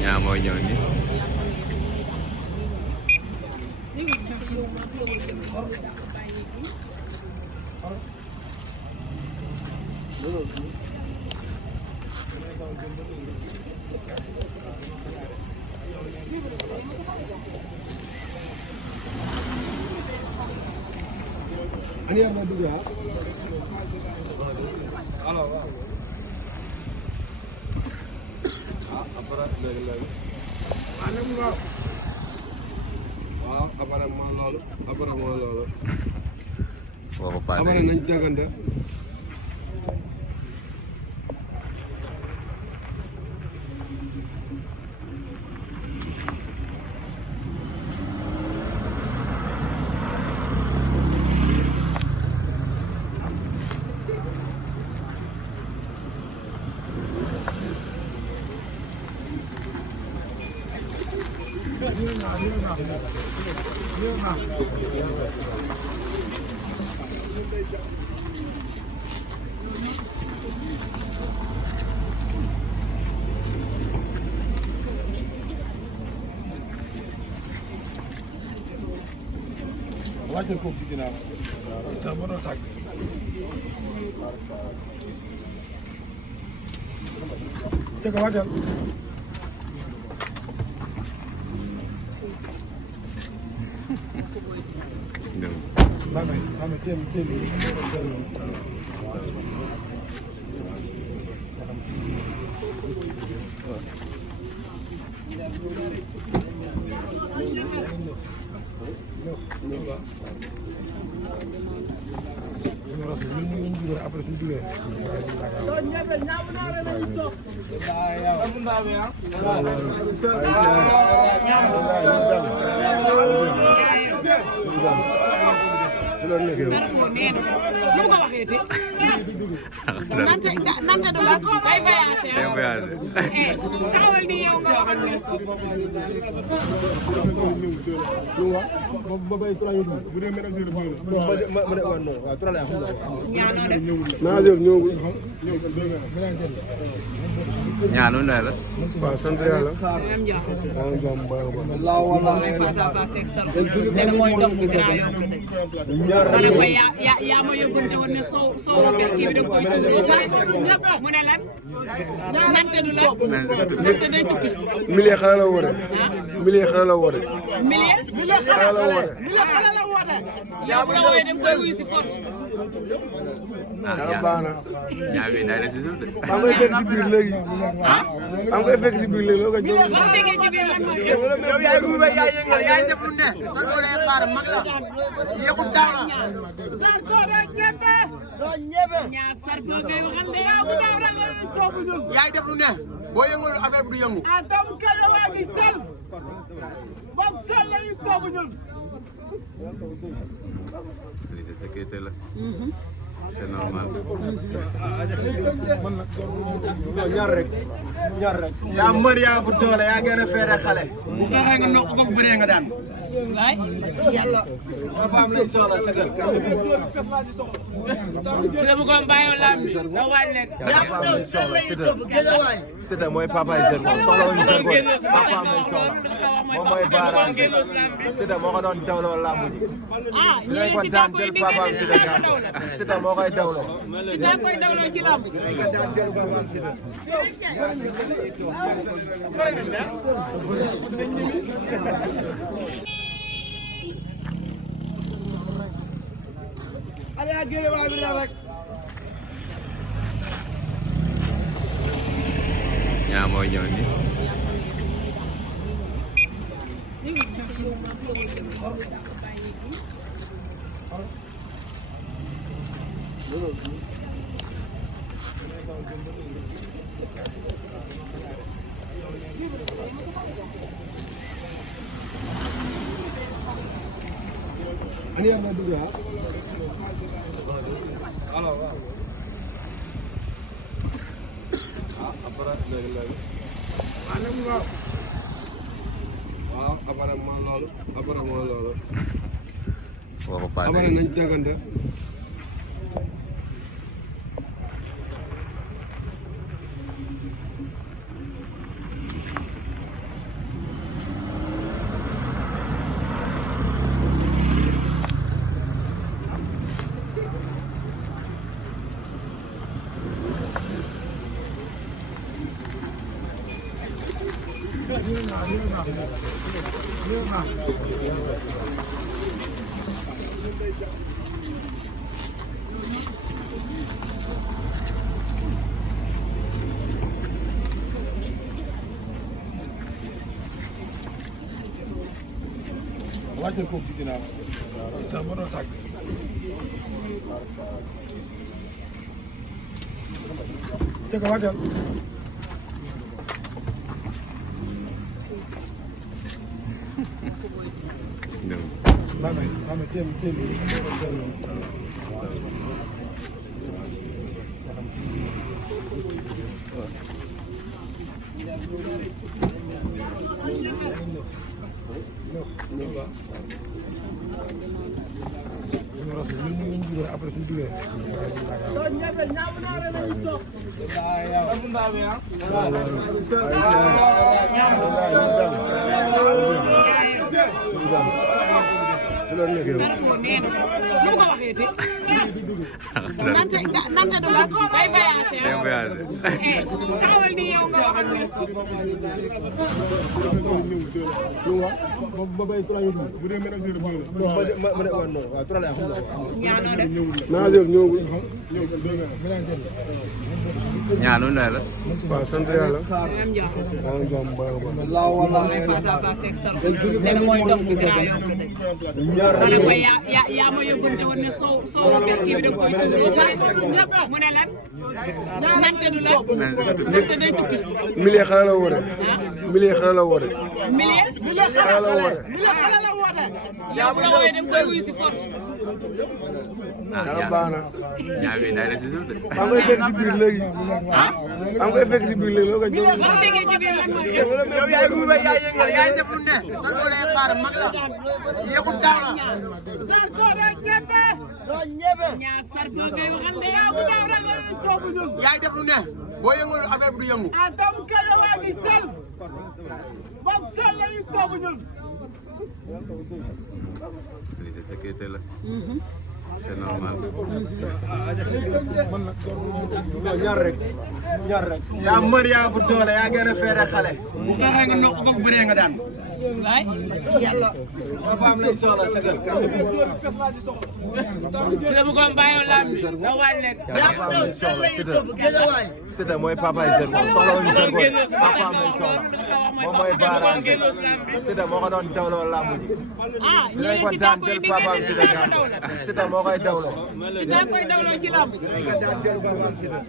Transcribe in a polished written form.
ñaa mooy ñëw ni Ani yang mau juga? Halo. Aparat lagi. Ani mau? Aparat mau lalu. Aparat mau lalu. Aparat nanti jangan deh. Wajar kok bikin apa? Sama sakit. Cek wajar. Mami, tem. ñaanu na la waaw sant yàlla xale ko yaa ma yóbbante woon ne soo wakkat kii bi da koy tudd mu ne lan nante du la nante day tukki milieu xale la woore milieu xale la woore milieu xale la woore yow bu la wooyee dem koy wuyu si force yàlla baax na ñaa bi day si suuf de maa ngi koy fekk si biir léegi maa ngi koy fekk si biir léegi loo ko jox ba fekkee ci biir lan mooy yow yaay ruube yaay yëngal yaay def lu ne sa doole lay xaar mag la yëgul dara Sarko rek ñebe ñaa Sarko ngay waxal de yow bu daw rek toogu ñun yaay def lu ne boo yëngal affaire bi du yëngu en tant que yow waa ngi sel bam sel la ñu toogu ñun lii de sécurité la c'est normal ñaar rek yaa mbër yaa bu doole yaa gën a feere xale bu xeexee nga nokk ko bëree nga daan waay yàlla papaam lañ soxla sa kër su bu ko bàyyi la nga waaj lekk Siteu mooy papa yi Zarko soxla wuñu Zarko papaam lañ soxla moom mooy baaraan Siteu moo ko doon dawloo làmb ji dinañ ko daan jël papaam Siteu daan ko Siteu moo koy dawloo daa koy dawloo ci làmb dinañ ko daan jël papaam Siteu ñaa mooy ñëw ni Ani yang mau juga? Halo. Aparat lagi. Ani mau? Aparat mau lalu. Aparat mau lalu. waxu paa Aparat nanti jangan deh. wàccal kooku ci ginnaaw sax mënoo sàgg ca ka wàccal mame teel après suñu duggee ci loolu nekk yow lu ko waxee te nante du la day voyagé taxawal ni yow nga wax ba bay 3 yu bu dee ménage de ma ne non waaw 3 la am ñaanoo def ménage ñëwul ñaanu ne la waaw sant yàlla am jox am jom ba ay face à face ak sar dana mooy dox fi grand yow ma ne ko yaa ma yóbbante woon ne soo kii bi da koy tuur mu ne lan nante du la nante day tukki milieu xale la woore milieu xale la woore milieu xale la woore yow bu la wooyee dem koy wuyu si force dara baax na ñaaw yi day des si suuf de maa ngi koy fekk si biir léegi maa ngi koy fekk si biir léegi loo ko jox boo fekkee ci biir lan mooy yow yaay ruube yaay yëngal yaay def lu ne sa doole xaar mag la yëgu daaw la ñaar sarko ngay waxal de yaay def lu ne boo yëngal affaire bi du yëngu lii de sécurité la c'est normal ñaar rek yaa mër yaa bu doole yaa gën a feere xale bu xeexee nga nokk ko bëree nga daan waay yàlla papaam lañ soxla Siteu Siteu bu ko bàyyi la da waay lekk papaam lañ soxla Siteu mooy papa yi Zarko soxla wuñu Zarko papaam lañ soxla moom mooy baaraan Siteu moo ko doon dawloo làmb ji dinañ ko daan jël papaam Siteu daan ko Siteu moo koy dawloo daa koy dawloo ci lamb dinañ ko daan jël papaam Siteu